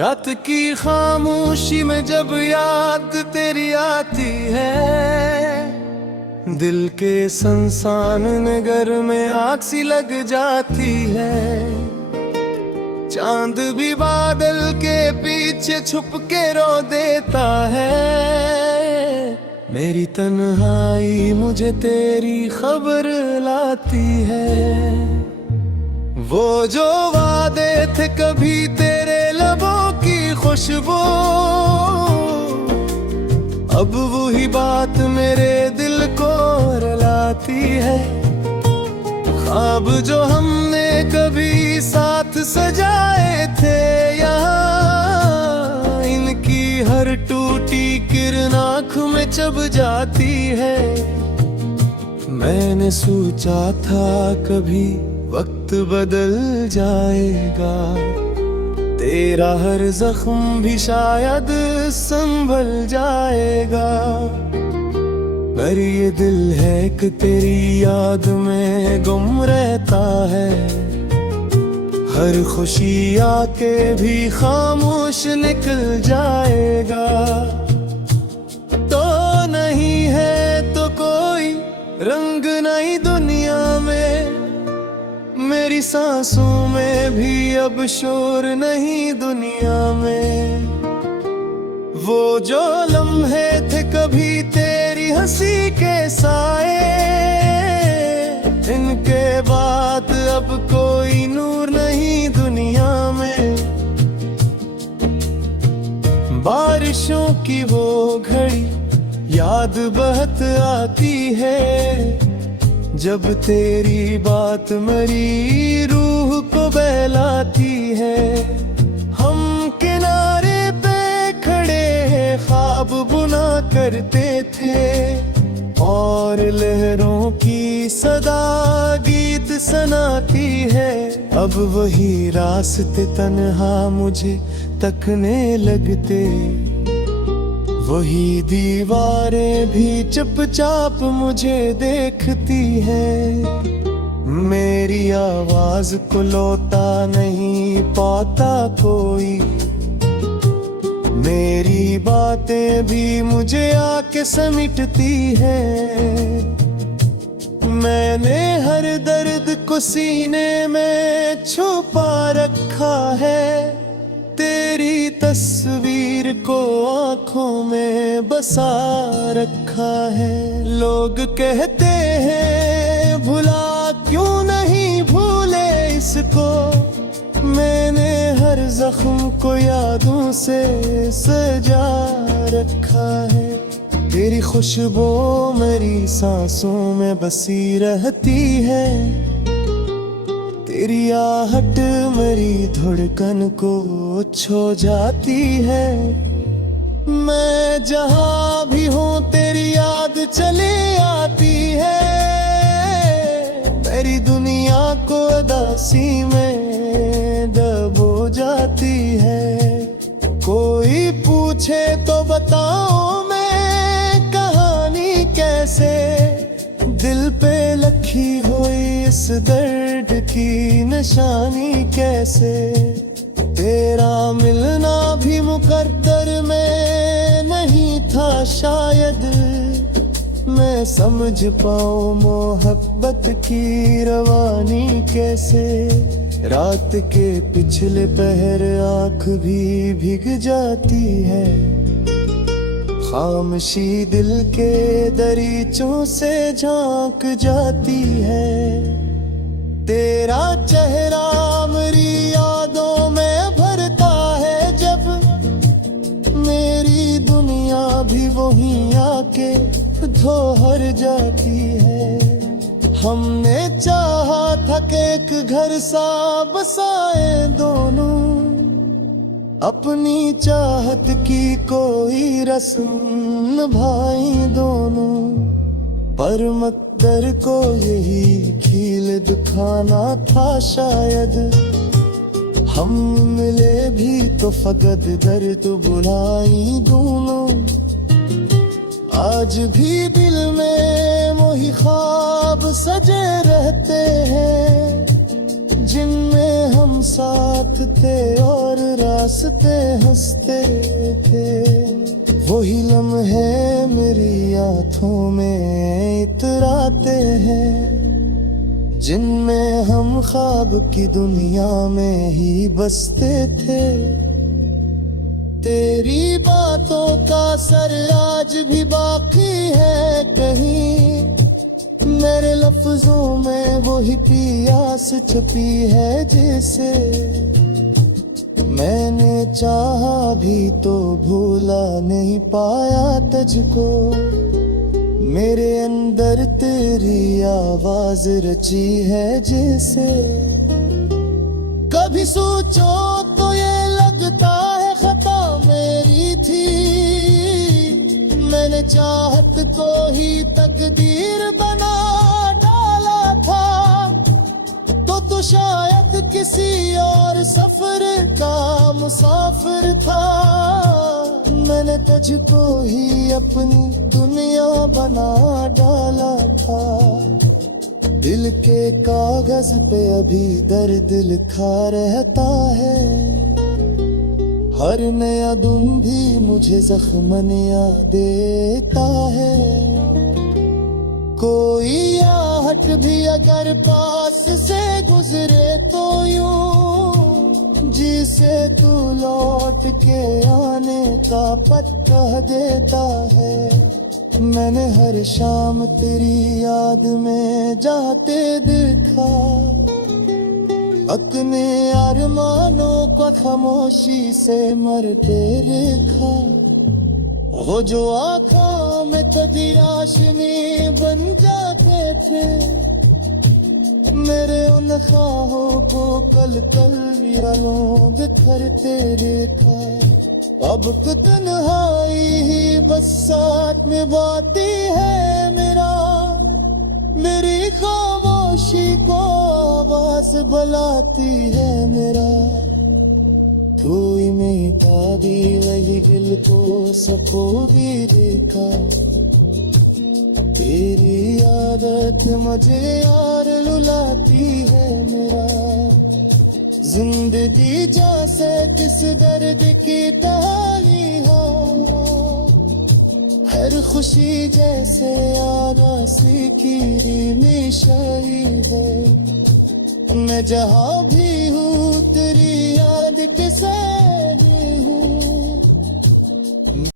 रात की खामोशी में जब याद तेरी आती है, दिल के संसान नगर में आग सी लग जाती है। चांद भी बादल के पीछे छुप के रो देता है। मेरी तन्हाई मुझे तेरी खबर लाती है। वो जो वादे थे कभी तेरे लबों की खुशबू, अब वही बात मेरे दिल को रुलाती है। ख्वाब जो हमने कभी साथ सजाए थे यहाँ, इनकी हर टूटी किरण आँख में चुभ जाती है। मैंने सोचा था कभी वक्त बदल जाएगा, तेरा हर जख्म भी शायद संभल जाएगा। पर ये दिल है कि तेरी याद में गुम रहता है। हर खुशी आके भी खामोश निकल जाएगा। तो नहीं है तो कोई रंग नई दुनिया में, मेरी सांसों में भी अब शोर नहीं दुनिया में। वो जो लम्हे थे कभी तेरी हंसी के साए, इनके बाद अब कोई नूर नहीं दुनिया में। बारिशों की वो घड़ी याद बहत आती है, जब तेरी बात मेरी रूह को बहलाती है। हम किनारे पे खड़े ख्वाब बुना करते थे, और लहरों की सदा गीत सुनाती है। अब वही रास्ते तन्हा मुझे तकने लगते, वही दीवारें भी चुपचाप मुझे देखती है। मेरी आवाज को लौटा नहीं पाता कोई, मेरी बातें भी मुझे आके समेटती है। मैंने हर दर्द को सीने में छुपा रखा है, तेरी तस्वीर को आँखों में बसा रखा है। लोग कहते हैं भुला क्यों नहीं भूले इसको, मैंने हर जख्म को यादों से सजा रखा है। तेरी खुशबू मेरी सांसों में बसी रहती है, तेरी आहट मेरी धड़कन को छो जाती है। मैं जहाँ भी हूँ तेरी याद चली आती है, मेरी दुनिया को उदासी में डुबो जाती है। कोई पूछे तो बताओ मैं कहानी कैसे, दिल पे लिखी हुई इस दर्द की निशानी कैसे। तेरा मिलना भी मुकद्दर में नहीं था शायद, मैं समझ पाऊँ मोहब्बत की रवानी कैसे। रात के पिछले पहर आँख भी भीग जाती है, खामोशी दिल के दरीचों से झांक जाती है। तेरा चेहरा मेरी यादों में भरता है, जब मेरी दुनिया भी वहीं आके धोहर जाती है। हमने चाहा था कि एक घर सा बसाए दोनों, अपनी चाहत की कोई रस्म निभाई दोनों। पर मकदर को यही खील दिखाना था शायद, हम मिले भी तो फकत दर्द बुलाई दोनों। आज भी दिल में वही ख्वाब सजे रहते हैं, जिनमें हम साथ थे और रास्ते हंसते थे। वही लम्हे मेरी आंखों में इतराते हैं, जिनमें हम ख्वाब की दुनिया में ही बसते थे। तेरी बातों का असर आज भी बाकी है कहीं, मेरे लफ्जों में वही प्यास छुपी है जैसे। मैंने चाहा भी तो भूला नहीं पाया तुझको, मेरे अंदर तेरी आवाज रची है जैसे। कभी सोचो तो ये लगता है खता मेरी थी, मैंने चाहत को ही तकदीर बना डाला था। तो शायद किसी और सफर का मुसाफिर था, मैंने तुझको ही अपनी दुनिया बना डाला था। दिल के कागज पे अभी दर्द लिखा रहता है, हर नया दिन भी मुझे जख्मनिया देता है। कोई आहट भी अगर पास से गुजरे तो यूं जिसे तू लौट के आने का पता देता है। मैंने हर शाम तेरी याद में जाते देखा, अपने अरमानों को खामोशी से मरते देखा। वो जो आँखों में कभी रोशनी बन जाते थे, मेरे उन ख्वाहों को कल कल यालों बिखरते देखा। अब तो तन्हाई ही बस साथ में बाती है मेरा, मेरी खामोशी को आवाज बुलाती है मेरा। तू ही मिटा दी वही दिल को सपोगी देखा, तेरी आदत मुझे यार रुलाती है मेरा। जिंदगी जैसे किस दर्द की कहानी हो, हर खुशी जैसे आरासी की मिशाई है। मैं जहाँ भी हूँ तेरी याद के साथ